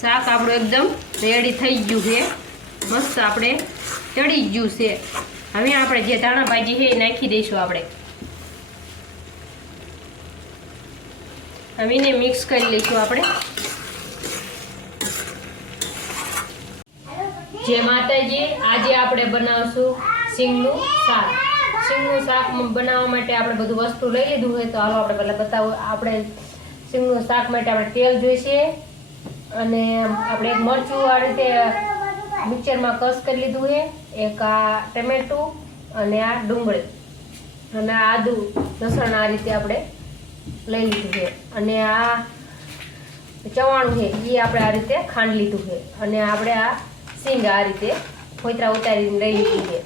શાક આપણું એકદમ રેડી થઈ ગયું છે, મસ્ત આપણે ચડી ગયું છે। હવે આપણે જે ધાણા ભાજી છે એ નાખી દઈશું। આપણે હવે એને મિક્સ કરી લઈશું। આપણે જે માતાજી આજે આપણે બનાવશું સિંગનું શાક। સિંગનું શાક બનાવવા માટે આપણે બધું વસ્તુ લઈ લીધું હોય, તો હાલો આપણે પહેલાં બતાવો। આપણે સિંગનું શાક માટે આપણે તેલ જોઈશે, અને આપણે એક મરચું આ રીતે મિક્સરમાં કસ કરી લીધું છે, એક આ ટમેટું અને આ ડુંગળી અને આદુ લસણ આ રીતે આપણે લઈ લીધું છે, અને આ ચવાણું છે એ આપણે આ રીતે ખાંડ લીધું છે, અને આપણે આ સિંગ આ રીતે ફોતરા ઉતારીને લઈ લીધી છે।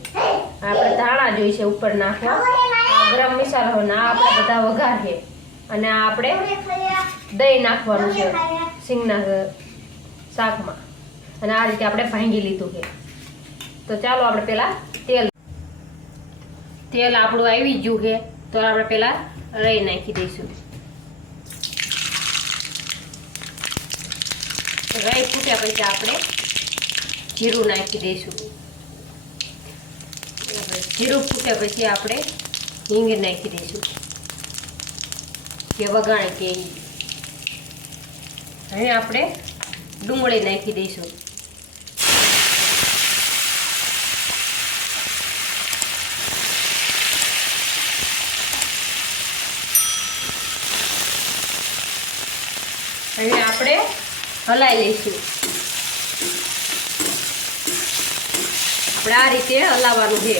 આપણે ધાણા જોઈશે ઉપર નાખવા, ગરમ મસાલો ને આ આપણે બધા વઘાર છે, અને આ આપણે દહીં નાખવાનું છે સિંગના શાકમાં, અને આ રીતે આપણે ભાંગી લીધું છે। તો ચાલો આપણે પહેલા તેલ આપણું આવી ગયું છે, તો આપણે પહેલા રાઈ નાખી દઈશું। રાઈ ફૂટ્યા પછી આપણે જીરું નાખી દઈશું। જીરું ફૂટ્યા પછી આપણે હિંગ નાખી દઈશું, કે વઘાણ કે હવે આપણે ડુંગળી નાખી દઈશું। હવે આપણે હલાવી લઈશું। આપણે આ રીતે હલાવવાનું છે।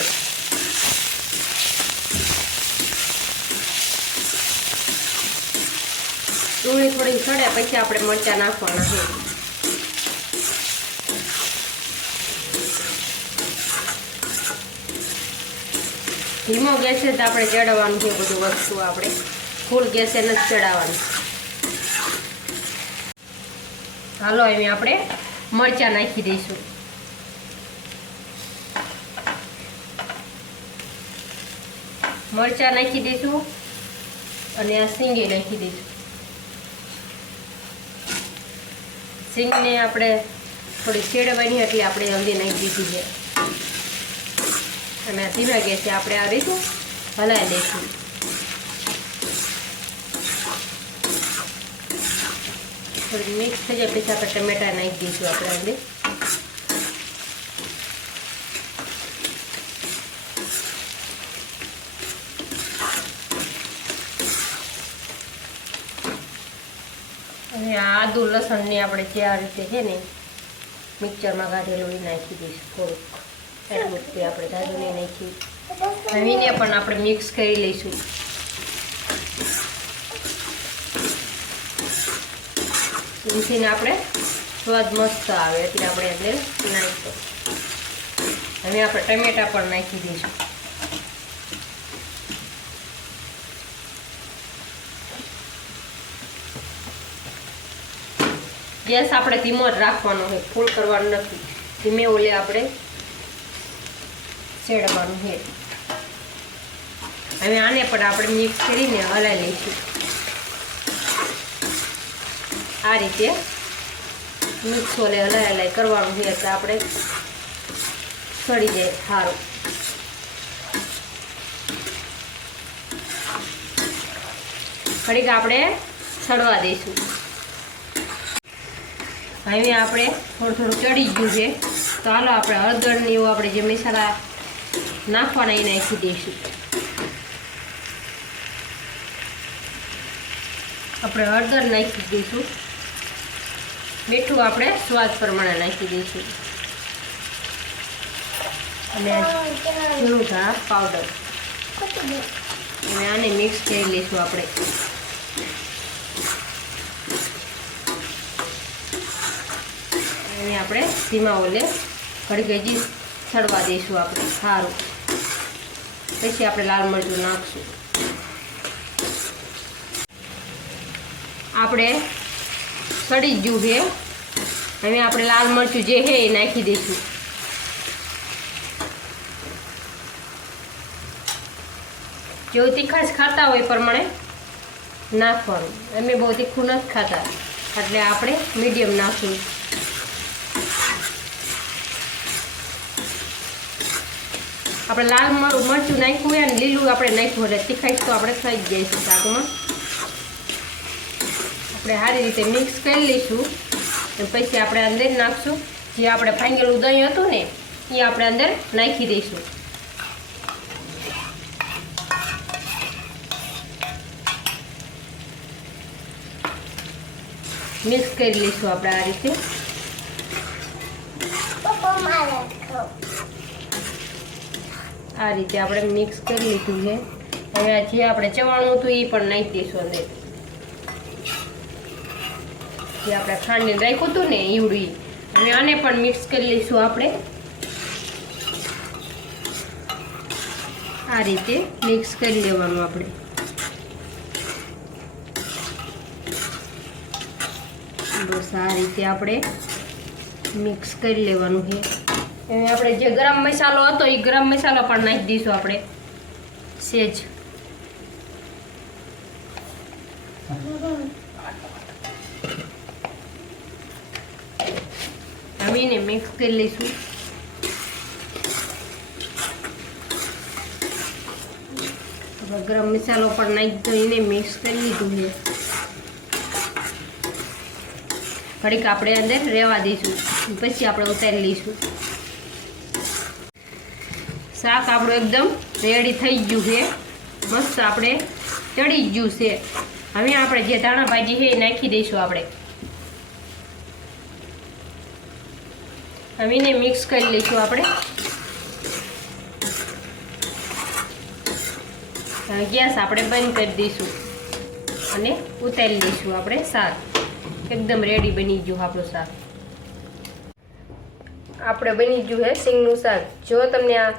ડુંગળી થોડી સડે પછી આપણે મરચાં નાખવાના છે। ધીમો ગેસે તો આપણે ચડાવવાનું છે બધું વસ્તુ, આપણે ફૂલ ગેસે નથી ચડાવવાનું। હાલો એમ આપણે મરચાં નાખી દઈશું। મરચાં નાખી દઈશું અને આ સિંગે નાખી દઈશું। સિંગને આપણે થોડી શેડવાની એટલે આપણે હલ્દી નાખી દીધી છે, અને ધીમા ગેસે આપણે આ રીતે હલાવી દઈશું। થોડી મિક્સ થઈ જાય પછી આપણે ટમેટા નાખી દઈશું। આપણે અંદર અને આદુ લસણ ને આપણે જે આ રીતે છે ને મિક્સરમાં કાઢેલું એ નાખી દઈશું। થોડુંક એટલું જ આપણે દાદુ નહીં નાખી, એને પણ આપણે મિક્સ કરી લઈશું। એથી આપણે સ્વાદ મસ્ત આવે એટલે આપણે અંદર નાખીશું। હવે આપણે ટમેટા પણ નાખી દઈશું। ગેસ આપણે ધીમો જ રાખવાનો છે, ફૂલ કરવાનું નથી, ધીમે ઓલે આપણે શેડવાનું છે। હવે આને પણ આપણે મિક્સ કરીને હલાવી લઈશું। આ રીતે મિક્સ ઓલે હલાઈ કરવાનું છે, એટલે આપણે સડી જાય સારું। ઘડીક આપણે સડવા દઈશું। હવે આપણે થોડું ચડી ગયું છે, તો હાલો આપણે હળદર ને એવું આપણે જે મસાલા નાખવાના એ નાખી દઈશું। આપણે હળદર નાખી દઈશું, મીઠું આપણે સ્વાદ પ્રમાણે નાખી દઈશું, અને ઝીણું ધાણા પાવડર, અને આને મિક્સ કરી લઈશું। આપણે એને આપણે ધીમા ઓલે ઘડી હજી સડવા દઈશું આપણે સારું, પછી આપણે લાલ મરચું નાખશું। આપણે સડી ગયું છે, હવે આપણે લાલ મરચું જે છે એ નાખી દઈશું। જેવું તીખાશ ખાતા હોય પ્રમાણે નાખવાનું, અમે બહુ તીખું નથી ખાતા। એટલે આપણે મીડિયમ નાખશું. આપણે લાલ મરચું નાખ્યું હોય અને લીલું આપણે નાખ્યું એટલે તીખાશ તો આપણે થઈ જ જાય છે શાકમાં. આપણે સારી રીતે મિક્સ કરી લઈશું અને પછી આપણે અંદર નાખશું જે આપણે ફાંગેલું દહીં હતું ને એ આપણે અંદર નાખી દઈશું. મિક્સ કરી લઈશું આપણે આ રીતે. આ રીતે આપણે મિક્સ કરી લીધું છે. હવે જે આપણે ચવાણું હતું એ પણ નાખી દઈશું અંદર. જે આપણે ખાંડીને રાખ્યું હતું ને ઈવડું હવે આને પણ મિક્સ કરી લઈશું આપણે. આ રીતે મિક્સ કરી લેવાનું આપણે. બસ આ રીતે આપણે મિક્સ કરી લેવાનું છે. હવે આપણે જે ગરમ મસાલો હતો એ ગરમ મસાલો પણ નાખી દઈશું આપણે સેજ. હવે એને મિક્સ કરી લઈશું. ગરમ મસાલો પણ નાખી દો, એને મિક્સ કરી લીધું છે. ઘડીક આપણે અંદર રહેવા દઈશું પછી આપણે ઉતારી લઈશું. શાક આપણું એકદમ રેડી થઈ ગયું છે. મસ્ત આપણે ચડી ગયું છે. હવે આપણે જે ધાણા ભાજી છે એ નાખી દઈશું આપણે. હવે એને મિક્સ કરી લઈશું આપણે. ગેસ આપણે બંધ કરી દઈશું અને ઉતારી લઈશું આપણે શાક. એકદમ રેડી બની ગયું આપણું શાક. આપણે બની ગયું છે સિંગનું શાક. જો તમને આ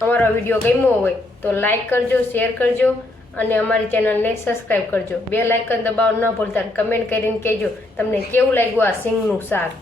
અમારો વિડીયો ગમ્યો હોય તો લાઈક કરજો, શેર કરજો અને અમારી ચેનલને સબસ્ક્રાઈબ કરજો. બેલ આઇકન દબાવવાનું ન ભૂલતા. કમેન્ટ કરીને કહેજો તમને કેવું લાગ્યું આ સિંગનું શાક.